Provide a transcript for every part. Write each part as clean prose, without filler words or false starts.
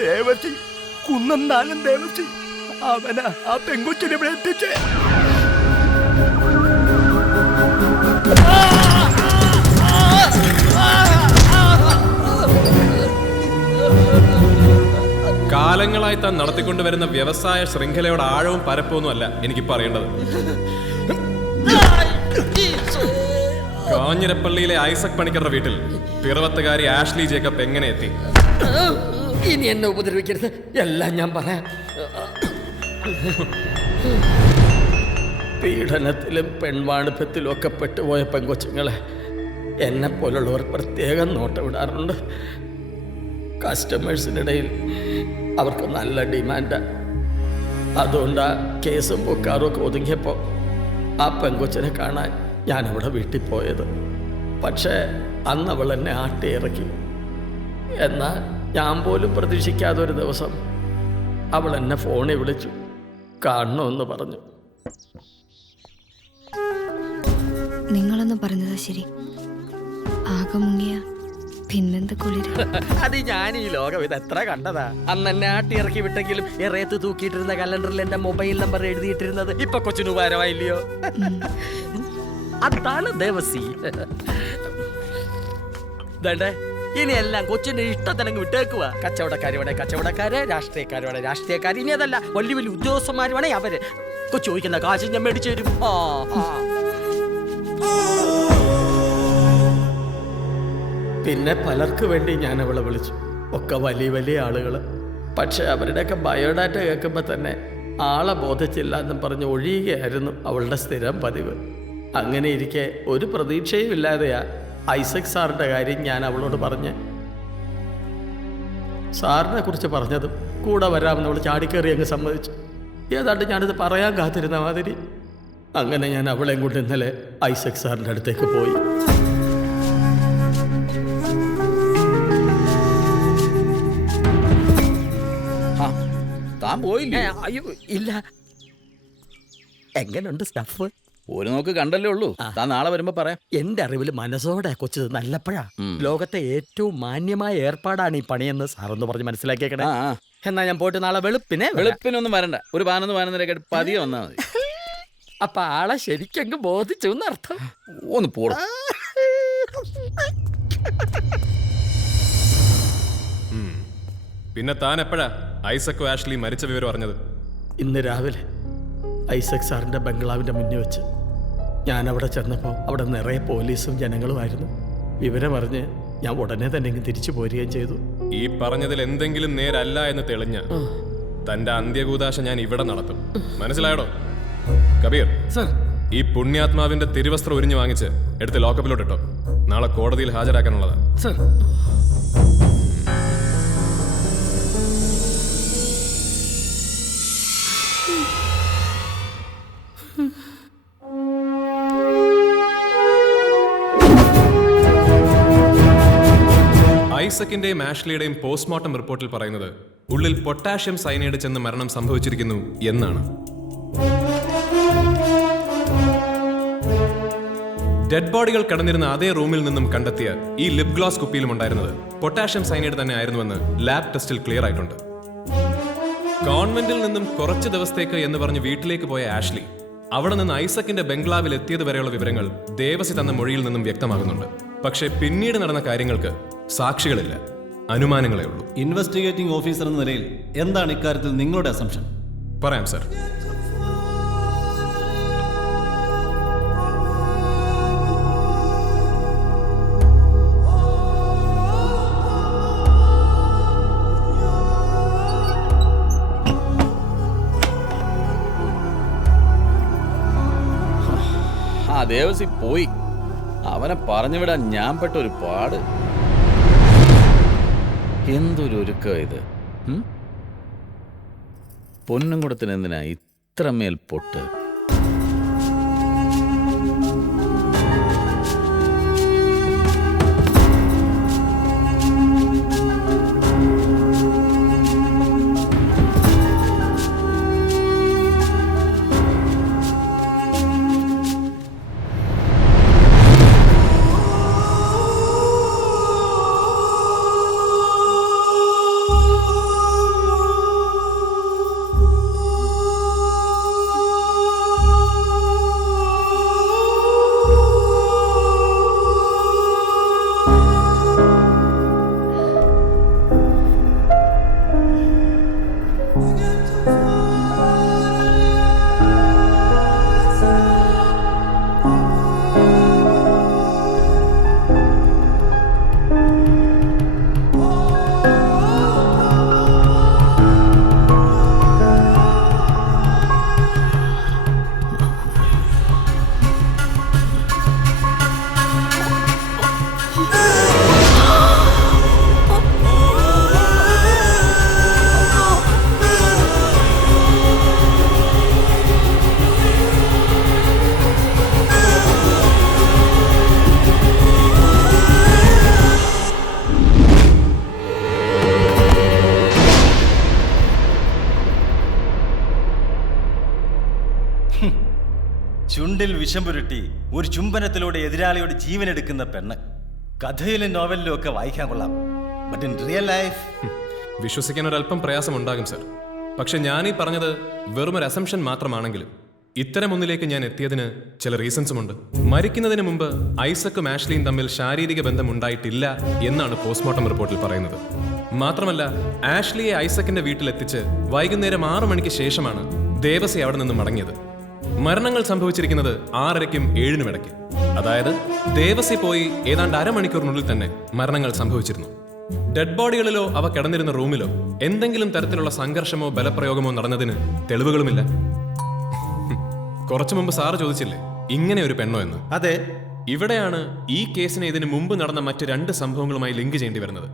ദേവസി കുന്നന്താനം ദേവസി അവനാ ആ പെങ്കൊച്ചിനെ ഇവിടെ എത്തിച്ചേ. കാലങ്ങളായി താൻ നടത്തിക്കൊണ്ടുവരുന്ന വ്യവസായ ശൃംഖലയുടെ ആഴവും പരപ്പൊന്നും അല്ല എനിക്കിപ്പോ അറിയേണ്ടത്. കാഞ്ഞിരപ്പള്ളിയിലെ ഐസക് പണിക്കരുടെ വീട്ടിൽ പിറവത്തുകാരി ആഷ്ലി ജേക്കബ് എങ്ങനെ എത്തി? ഇനി എന്നെ ഉപദ്രവിക്കരുത്, എല്ലാം ഞാൻ പറയാം. പീഡനത്തിലും പെൺവാണിഭത്തിലും ഒക്കെ പെട്ടുപോയ പെങ്കൊച്ചുങ്ങളെ എന്നെ പോലുള്ളവർ പ്രത്യേകം നോട്ടമിടാറുണ്ട്. കസ്റ്റമേഴ്സിനിടയിൽ അവർക്ക് നല്ല ഡിമാൻഡാണ്. അതുകൊണ്ട് ആ കേസും പൊക്കാറും ഒക്കെ ഒതുങ്ങിയപ്പോൾ ആ പെങ്കൊച്ചിനെ കാണാൻ ഞാനവിടെ വീട്ടിൽ പോയത്. പക്ഷേ അന്ന് അവൾ എന്നെ ആട്ടി ഇറക്കി. എന്നാൽ ഞാൻ പോലും പ്രതീക്ഷിക്കാതെ ഒരു ദിവസം അവൾ എന്നെ ഫോണിൽ വിളിച്ചു, കാണണമെന്ന് പറഞ്ഞു. നിങ്ങളൊന്ന് പറഞ്ഞതാ ശരി. ആകെ മുങ്ങിയ പിന്നെന്ത് കുളിര്. അത് ഞാൻ ഈ ലോകം ഇത് എത്ര കണ്ടതാ. അന്ന് എന്നെ ആട്ടി ഇറക്കി വിട്ടെങ്കിലും എറയത്ത് തൂക്കിയിട്ടിരുന്ന കലണ്ടറിൽ എന്റെ മൊബൈൽ നമ്പർ എഴുതിയിട്ടിരുന്നത് ഇപ്പൊ കൊച്ചിന് ഉപകാരമായില്ലയോ? അതാണ് ദേവസി. ഇനി എല്ലാം കൊച്ചിന്റെ ഇഷ്ടത്തിനങ്ങ് വിട്ടേക്കുക. കച്ചവടക്കാരുടെ കച്ചവടക്കാര്, രാഷ്ട്രീയക്കാരുടെ രാഷ്ട്രീയക്കാര്, ഇനി അതല്ല വലിയ വലിയ ഉദ്യോഗസ്ഥന്മാരുമാണ് അവര്. കൊച്ചു ചോദിക്കുന്ന കാശ് ഞാൻ മേടിച്ചു തരും. പിന്നെ പലർക്ക് വേണ്ടി ഞാൻ അവളെ വിളിച്ചു, ഒക്കെ വലിയ വലിയ ആളുകൾ. പക്ഷെ അവരുടെയൊക്കെ ബയോഡാറ്റ കേൾക്കുമ്പോൾ തന്നെ ആളെ ബോധിച്ചില്ല എന്നും പറഞ്ഞ് ഒഴിയുകയായിരുന്നു അവളുടെ സ്ഥിരം പതിവ്. അങ്ങനെ ഇരിക്കെ ഒരു പ്രതീക്ഷയും ഇല്ലാതെയാ ഐസക് സാറിൻ്റെ കാര്യം ഞാൻ അവളോട് പറഞ്ഞ്. സാറിനെ കുറിച്ച് പറഞ്ഞതും കൂടെ വരാമെന്ന് അവൾ ചാടിക്കയറി അങ്ങ് സമ്മതിച്ചു. ഏതാണ്ട് ഞാനിത് പറയാൻ കാത്തിരുന്ന മാതിരി. അങ്ങനെ ഞാൻ അവളെയും കൊണ്ട് ഇന്നലെ ഐസക് സാറിൻ്റെ അടുത്തേക്ക് പോയി. താൻ പോയില്ലേ? അയ്യോ ഇല്ല. എങ്ങനെയുണ്ട് സ്റ്റഫ്? ഒരു നോക്ക് കണ്ടല്ലേ ഉള്ളൂ. താൻ നാളെ വരുമ്പോ പറയാം. എന്റെ അറിവിൽ മനസ്സോടെ കൊച്ചു നല്ലപ്പോഴാ. ലോകത്തെ ഏറ്റവും മാന്യമായ ഏർപ്പാടാണ് ഈ പണിയെന്ന് സാറൊന്ന് പറഞ്ഞ് മനസ്സിലാക്കിയേക്കണേ. എന്നാ ഞാൻ പോയിട്ട് നാളെ വെളുപ്പിനൊന്നും വരണ്ട. ഒരു 11-12 പതിയെ വന്നാ മതി. അപ്പൊ ആളെ ശരിക്കങ്ങ് ബോധിച്ചു എന്നർത്ഥം. ഒന്ന് പോടും. പിന്നെ താൻ എപ്പോഴാ ഐസക് ആഷ്ലി മരിച്ച വിവരം അറിഞ്ഞത്? ഇന്ന് രാവിലെ ഐസക് സാറിന്റെ ബംഗ്ലാവിന്റെ മുന്നിൽ വെച്ച് ഞാൻ അവിടെ ചെന്നപ്പോൾ അവിടെ നിറയെ പോലീസും ജനങ്ങളുമായിരുന്നു. വിവരമറിഞ്ഞ് ഞാൻ ഉടനെ തന്നെ ഇങ്ങ് തിരിച്ചു പോരുകയും ചെയ്തു. ഈ പറഞ്ഞതിൽ എന്തെങ്കിലും നേരല്ല എന്ന് തെളിഞ്ഞ തന്റെ അന്ത്യകൂദാശ ഞാൻ ഇവിടെ നടത്തും. മനസ്സിലായടോ കബീർ? സർ, ഈ പുണ്യാത്മാവിന്റെ തിരുവസ്ത്രം ഉരിഞ്ഞു വാങ്ങിച്ച് എടുത്ത് ലോക്കപ്പിലോട്ട് ഇട്ടോ. നാളെ കോടതിയിൽ ഹാജരാക്കാനുള്ളതാണ്. സർ. ഐസക്കിന്റെയും ആഷ്ലിയുടെയും പോസ്റ്റ്മോർട്ടം റിപ്പോർട്ടിൽ പറയുന്നത് ഉള്ളിൽ പൊട്ടാഷ്യം സയനൈഡ് ചെന്ന് മരണം സംഭവിച്ചിരിക്കുന്നു എന്നാണ്. ഡെഡ് ബോഡികൾ കടന്നിരുന്ന അതേ റൂമിൽ നിന്നും കണ്ടെത്തിയ ഈ ലിപ് ഗ്ലോസ് കുപ്പിയിലും ഉണ്ടായിരുന്നത് പൊട്ടാഷ്യം സയനൈഡ് തന്നെ ആയിരുന്നുവെന്ന് ലാബ് ടെസ്റ്റിൽ ക്ലിയർ ആയിട്ടുണ്ട്. ഗവൺമെന്റിൽ നിന്നും കുറച്ച് ദിവസത്തേക്ക് എന്ന് പറഞ്ഞ് വീട്ടിലേക്ക് പോയ ആഷ്ലി അവിടെ നിന്ന് ഐസക്കിന്റെ ബംഗ്ലാവിൽ എത്തിയത് വരെയുള്ള വിവരങ്ങൾ ദേവസി തന്ന മൊഴിയിൽ നിന്നും വ്യക്തമാകുന്നുണ്ട്. പക്ഷേ പിന്നീട് നടന്ന കാര്യങ്ങൾക്ക് സാക്ഷികളില്ല, അനുമാനങ്ങളേ ഉള്ളൂ. ഇൻവെസ്റ്റിഗേറ്റിംഗ് ഓഫീസർ എന്ന നിലയിൽ എന്താണ് ഇക്കാര്യത്തിൽ നിങ്ങളുടെ അസംഷൻ? പറയാം സർ. ആ ദേവസി പോയി. അവനെ പറഞ്ഞു വിടാൻ ഞാൻ പെട്ട ഒരു പാട്. എന്തൊരു ഒരുക്കം ഇത്. പൊന്നും കൂടത്തിന് എന്തിനാ ഇത്രമേൽ പൊട്ട്? ചുണ്ടിൽ വിഷം പുരട്ടി ഒരു ചുംബനത്തിലൂടെ എതിരാളിയുടെ ജീവനെടുക്കുന്ന പെണ്ണ്. കഥയിലും നോവലിലും ഒക്കെ വായിക്കാൻ കൊള്ളാം. ബട്ട് ഇൻ റിയൽ ലൈഫ് വിശ്വസിക്കാൻ ഒരല്പം പ്രയാസമുണ്ടാകും സർ. പക്ഷെ ഞാനീ പറഞ്ഞത് വെറുമൊരു അസംഷൻ മാത്രമാണെങ്കിലും ഇത്തരം ഒന്നിലേക്ക് ഞാൻ എത്തിയതിന് ചില റീസൺസുമുണ്ട്. മരിക്കുന്നതിന് മുമ്പ് ഐസക്കും ആഷ്ലിയും തമ്മിൽ ശാരീരിക ബന്ധം ഉണ്ടായിട്ടില്ല എന്നാണ് പോസ്റ്റ്മോർട്ടം റിപ്പോർട്ടിൽ പറയുന്നത്. മാത്രമല്ല, ആഷ്ലിയെ ഐസക്കിന്റെ വീട്ടിലെത്തിച്ച് വൈകുന്നേരം 6 മണിക്ക് ശേഷമാണ് ദേവസി അവിടെ നിന്ന് മടങ്ങിയത്. മരണങ്ങൾ സംഭവിച്ചിരിക്കുന്നത് 6:30-നും 7-നും ഇടയ്ക്ക്. അതായത് ദേവസി പോയി ഏതാണ്ട് അരമണിക്കൂറിനുള്ളിൽ തന്നെ മരണങ്ങൾ സംഭവിച്ചിരുന്നു. ഡെഡ് ബോഡികളിലോ അവ കിടന്നിരുന്ന റൂമിലോ എന്തെങ്കിലും തരത്തിലുള്ള സംഘർഷമോ ബലപ്രയോഗമോ നടന്നതിന് തെളിവുകളുമില്ല. കുറച്ചു മുമ്പ് സാറ് ചോദിച്ചില്ലേ ഇങ്ങനെ ഒരു പെണ്ണോ എന്ന്. അതെ, ഇവിടെയാണ് ഈ കേസിനെ ഇതിന് മുമ്പ് നടന്ന മറ്റ് 2 സംഭവങ്ങളുമായി ലിങ്ക് ചെയ്യേണ്ടി വരുന്നത്.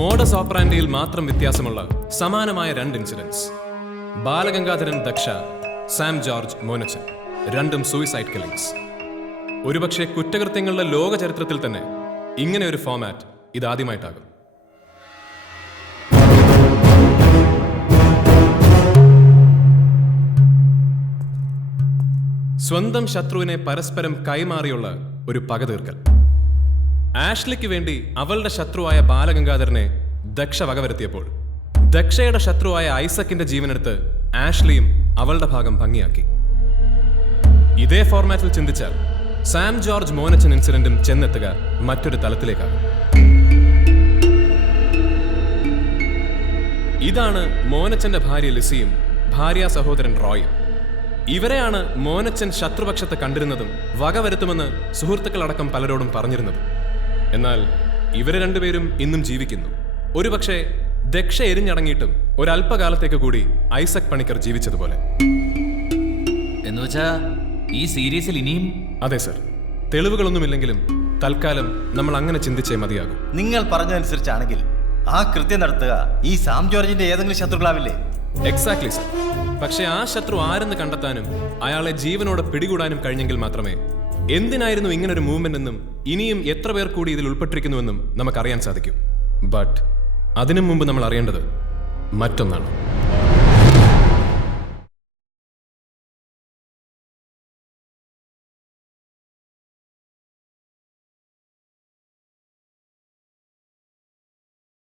മോഡസ് ഓപ്പറാൻഡിയിൽ മാത്രം വ്യത്യാസമുള്ള സമാനമായ 2 ഇൻസിഡൻസ്. ബാലഗംഗാധരൻ ദക്ഷ, സാം ജോർജ് മോനച്ചൻ, രണ്ടും സൂയിസൈഡ് കില്ലിങ്സ്. ഒരുപക്ഷെ കുറ്റകൃത്യങ്ങളുടെ ലോക ചരിത്രത്തിൽ തന്നെ ഇങ്ങനെ ഒരു ഫോമാറ്റ് ഇതാദ്യമായിട്ടാകും. സ്വന്തം ശത്രുവിനെ പരസ്പരം കൈമാറിയുള്ള ഒരു പക തീർക്കൽ. ആഷ്ലിക്ക് വേണ്ടി അവളുടെ ശത്രുവായ ബാലഗംഗാധരനെ ദക്ഷ വകവരുത്തിയപ്പോൾ ദക്ഷയുടെ ശത്രുവായ ഐസക്കിന്റെ ജീവനെടുത്ത് ആഷ്ലിയും അവളുടെ ഭാഗം ഭംഗിയാക്കി. ഇതേ ഫോർമാറ്റിൽ ചിന്തിച്ചാൽ സാം ജോർജ് മോനച്ചൻ ഇൻസിഡന്റും ചെന്നെത്തുക മറ്റൊരു തലത്തിലേക്കാണ്. ഇതാണ് മോനച്ചന്റെ ഭാര്യ ലിസിയും ഭാര്യ സഹോദരൻ റോയും. ഇവരെയാണ് മോനച്ചൻ ശത്രുപക്ഷത്ത് കണ്ടിരുന്നതും വകവരുത്തുമെന്ന് സുഹൃത്തുക്കളടക്കം പലരോടും പറഞ്ഞിരുന്നത്. എന്നാൽ ഇവര് രണ്ടുപേരും ഇന്നും ജീവിക്കുന്നു. ഒരുപക്ഷെ ദക്ഷ എരിഞ്ഞടങ്ങിയിട്ടും ഒരല്പകാലത്തേക്ക് കൂടി ഐസക് പണിക്കർ ജീവിച്ചതുപോലെ. എന്നുവെച്ചാ ഈ സീരീസിൽ ഇനിയും? അതെ സർ, തെളിവുകളൊന്നുമില്ലെങ്കിലും തൽക്കാലം നമ്മൾ അങ്ങനെ ചിന്തിച്ചേ മതിയാകും. നിങ്ങൾ പറഞ്ഞതനുസരിച്ചാണെങ്കിൽ ആ കൃത്യം നടത്തുക ഈ സാം ജോർജിന്റെ ഏതെങ്കിലും ശത്രുക്കളാവില്ലേ? Exactly sir. പക്ഷെ ആ ശത്രു ആരെന്ന് കണ്ടെത്താനും അയാളെ ജീവനോടെ പിടികൂടാനും കഴിഞ്ഞെങ്കിൽ മാത്രമേ എന്തിനായിരുന്നു ഇങ്ങനൊരു മൂവ്മെന്റ് എന്നും ഇനിയും എത്ര പേർ കൂടി ഇതിൽ ഉൾപ്പെട്ടിരിക്കുന്നുവെന്നും നമുക്കറിയാൻ സാധിക്കും. ബട്ട് അതിനു മുമ്പ് നമ്മൾ അറിയേണ്ടത് മറ്റൊന്നാണ്.